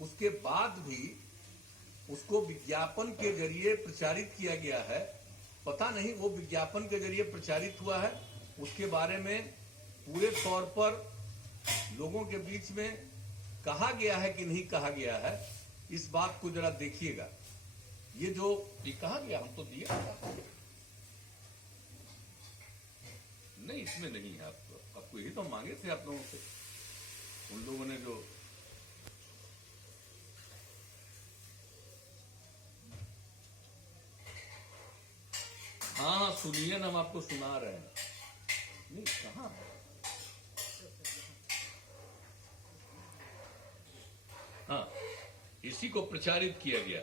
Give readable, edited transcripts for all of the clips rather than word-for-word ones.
उसके बाद भी उसको विज्ञापन के जरिए प्रचारित किया गया है। पता नहीं वो विज्ञापन के जरिए प्रचारित हुआ है, उसके बारे में पूरे तौर पर लोगों के बीच में कहा गया है कि नहीं कहा गया है, इस बात को जरा देखिएगा। ये जो ये कहा गया, हम तो दिया था। नहीं, इसमें नहीं है। आपको यही तो मांगे थे आप लोगों से, उन लोगों ने जो हाँ सुनिए ना, हम आपको सुना रहे हैं। नहीं कहाँ है? हाँ, इसी को प्रचारित किया गया।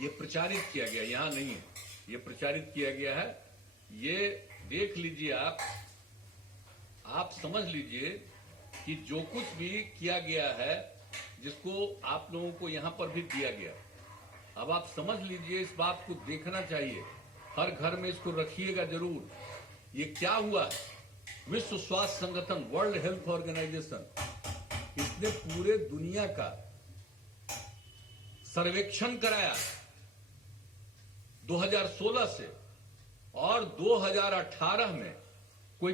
ये प्रचारित किया गया, यहां नहीं है, ये प्रचारित किया गया है। ये देख लीजिए, आप समझ लीजिए कि जो कुछ भी किया गया है, जिसको आप लोगों को यहां पर भी दिया गया, अब आप समझ लीजिए, इस बात को देखना चाहिए, हर घर में इसको रखिएगा जरूर। ये क्या हुआ है? विश्व स्वास्थ्य संगठन, वर्ल्ड हेल्थ ऑर्गेनाइजेशन, इसने पूरे दुनिया का सर्वेक्षण कराया 2016 से, और 2018 में कोई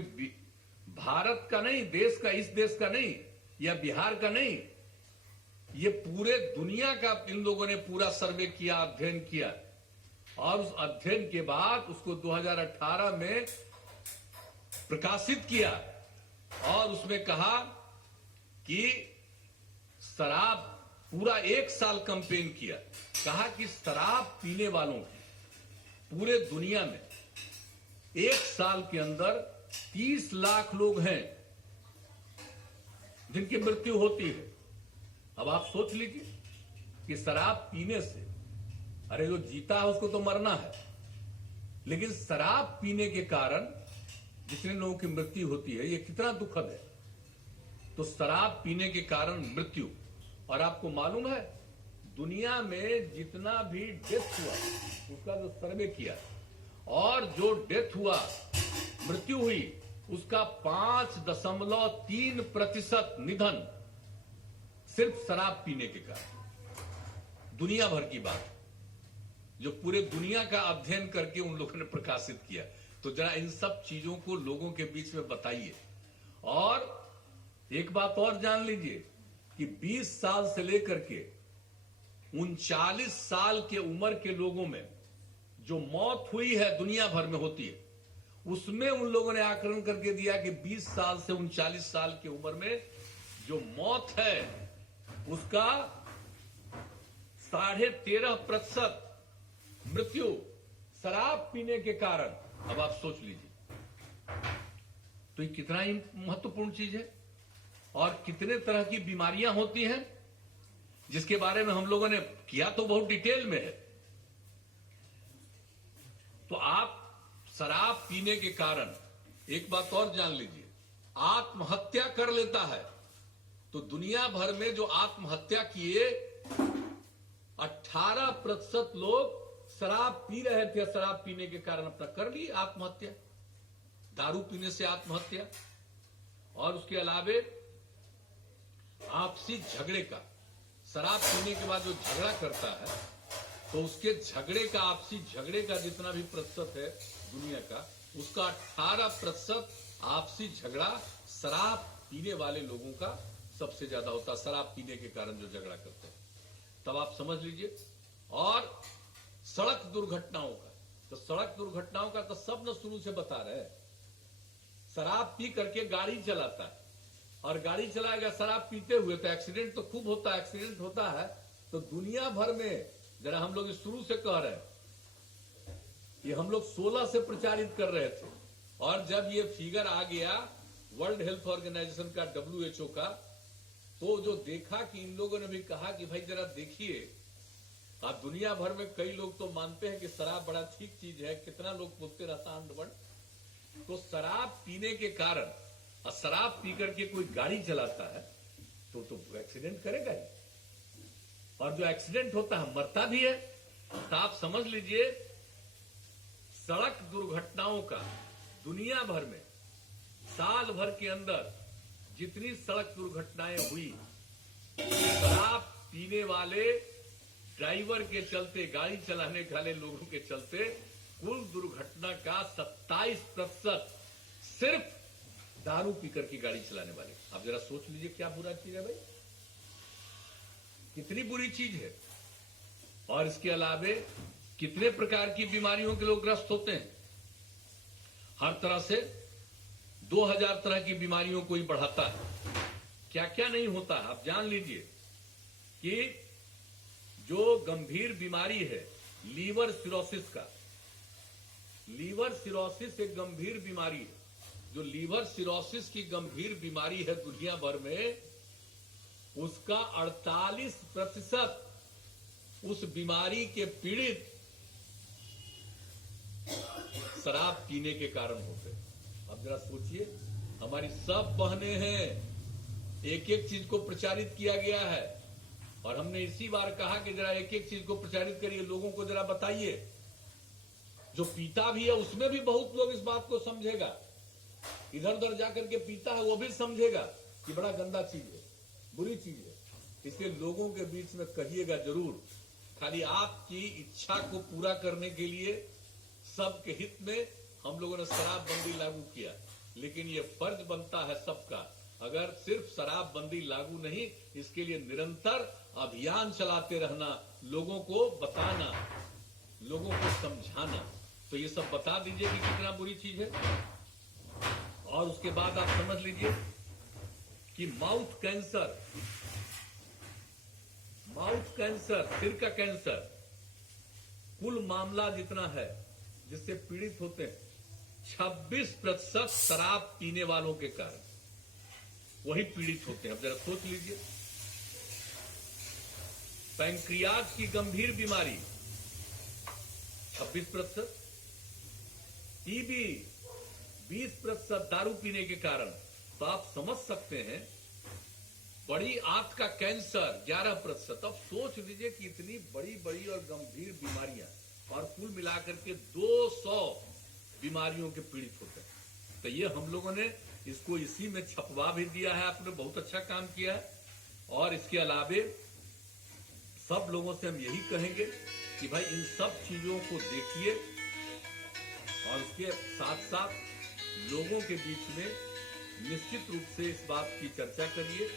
भारत का नहीं, देश का, इस देश का नहीं या बिहार का नहीं, ये पूरे दुनिया का इन लोगों ने पूरा सर्वे किया, अध्ययन किया, और उस अध्ययन के बाद उसको 2018 में प्रकाशित किया, और उसमें कहा कि शराब, पूरा 1 साल कैंपेन किया, कहा कि शराब पीने वालों की पूरे दुनिया में 1 साल के अंदर 30 लाख लोग हैं जिनकी मृत्यु होती है। अब आप सोच लीजिए कि शराब पीने से, अरे जो जीता है उसको तो मरना है, लेकिन शराब पीने के कारण जितने लोगों की मृत्यु होती है, ये कितना दुखद है। तो शराब पीने के कारण मृत्यु, और आपको मालूम है दुनिया में जितना भी डेथ हुआ, उसका जो सर्वे किया, और जो डेथ हुआ, मृत्यु हुई, उसका 5.3% निधन सिर्फ शराब पीने के कारण। दुनिया भर की बात, जो पूरे दुनिया का अध्ययन करके उन लोगों ने प्रकाशित किया। तो जरा इन सब चीजों को लोगों के बीच में बताइए। और एक बात और जान लीजिए कि 20 साल से लेकर के 39 साल के उम्र के लोगों में जो मौत हुई है, दुनिया भर में होती है, उसमें उन लोगों ने आकलन करके दिया कि 20 साल से 39 साल की उम्र में जो मौत है, उसका 13.5% मृत्यु शराब पीने के कारण। अब आप सोच लीजिए, तो ये कितना ही महत्वपूर्ण चीज है, और कितने तरह की बीमारियां होती हैं, जिसके बारे में हम लोगों ने किया तो बहुत डिटेल में है। तो आप शराब पीने के कारण, एक बात और जान लीजिए, आत्महत्या कर लेता है। तो दुनिया भर में जो आत्महत्या किए, 18% लोग शराब पी रहे थे, शराब पीने के कारण अपना कर ली आत्महत्या, दारू पीने से आत्महत्या। और उसके अलावे आपसी झगड़े का, शराब पीने के बाद जो झगड़ा करता है, तो उसके झगड़े का, आपसी झगड़े का जितना भी प्रतिशत है दुनिया का, उसका 18% आपसी झगड़ा शराब पीने वाले लोगों का सबसे ज्यादा होता है, शराब पीने के कारण जो झगड़ा करते हैं। तब आप समझ लीजिए। और सड़क दुर्घटनाओं का, तो सड़क दुर्घटनाओं का तो सब न शुरू से बता रहे हैं। शराब पी करके गाड़ी चलाता है, और गाड़ी चलाएगा शराब पीते हुए, तो एक्सीडेंट तो खूब होता है, एक्सीडेंट होता है। तो दुनिया भर में, जरा हम लोग शुरू से कह रहे हैं, ये हम लोग 16 से प्रचारित कर रहे थे, और जब ये फिगर आ गया वर्ल्ड हेल्थ ऑर्गेनाइजेशन का, WHO का, तो जो देखा कि इन लोगों ने भी कहा कि भाई जरा देखिए, आप दुनिया भर में कई लोग तो मानते हैं कि शराब बड़ा ठीक चीज है, कितना लोग बोलते रहता अंडवण। तो शराब पीने के कारण, और शराब पी करके कोई गाड़ी चलाता है, तो एक्सीडेंट करेगा ही, और जो एक्सीडेंट होता है मरता भी है। तो आप समझ लीजिए, सड़क दुर्घटनाओं का दुनिया भर में साल भर के अंदर जितनी सड़क दुर्घटनाएं हुई, शराब पीने वाले ड्राइवर के चलते, गाड़ी चलाने वाले लोगों के चलते कुल दुर्घटना का 27% सिर्फ दारू पीकर की गाड़ी चलाने वाले। आप जरा सोच लीजिए क्या बुरा चीज है भाई, कितनी बुरी चीज है। और इसके अलावे कितने प्रकार की बीमारियों के लोग ग्रस्त होते हैं। हर तरह से 2000 तरह की बीमारियों को ही बढ़ाता है। क्या क्या नहीं होता है आप जान लीजिए कि जो गंभीर बीमारी है लीवर सिरोसिस का, लीवर सिरोसिस एक गंभीर बीमारी है। जो लीवर सिरोसिस की गंभीर बीमारी है दुनिया भर में, उसका 48% उस बीमारी के पीड़ित शराब पीने के कारण होते हैं। अब जरा सोचिए, हमारी सब बहनें हैं, एक एक चीज को प्रचारित किया गया है और हमने इसी बार कहा कि जरा एक एक चीज को प्रचारित करिए, लोगों को जरा बताइए। जो पीता भी है उसमें भी बहुत लोग इस बात को समझेगा, इधर उधर जाकर के पीता है वो भी समझेगा कि बड़ा गंदा चीज है, बुरी चीज है। इसलिए लोगों के बीच में कहिएगा जरूर। खाली आपकी इच्छा को पूरा करने के लिए सबके हित में हम लोगों ने शराबबंदी लागू किया, लेकिन ये फर्ज बनता है सबका, अगर सिर्फ शराबबंदी लागू नहीं, इसके लिए निरंतर अभियान चलाते रहना, लोगों को बताना, लोगों को समझाना। तो ये सब बता दीजिए कि कितना बुरी चीज है। और उसके बाद आप समझ लीजिए कि माउथ कैंसर, सिर का कैंसर, कुल मामला जितना है जिससे पीड़ित होते हैं 26% शराब पीने वालों के कारण वही पीड़ित होते हैं। अब जरा सोच लीजिए, पैंक्रियाज की गंभीर बीमारी 26%, टीबी 20% दारू पीने के कारण। तो आप समझ सकते हैं, बड़ी आंत का कैंसर 11%। अब सोच लीजिए कि इतनी बड़ी बड़ी और गंभीर बीमारियां, और कुल मिलाकर के 200 बीमारियों के पीड़ित होते हैं। तो ये हम लोगों ने इसको इसी में छपवा भी दिया है, आपने बहुत अच्छा काम किया है। और इसके अलावे सब लोगों से हम यही कहेंगे कि भाई इन सब चीजों को देखिए और उसके साथ साथ लोगों के बीच में निश्चित रूप से इस बात की चर्चा करिए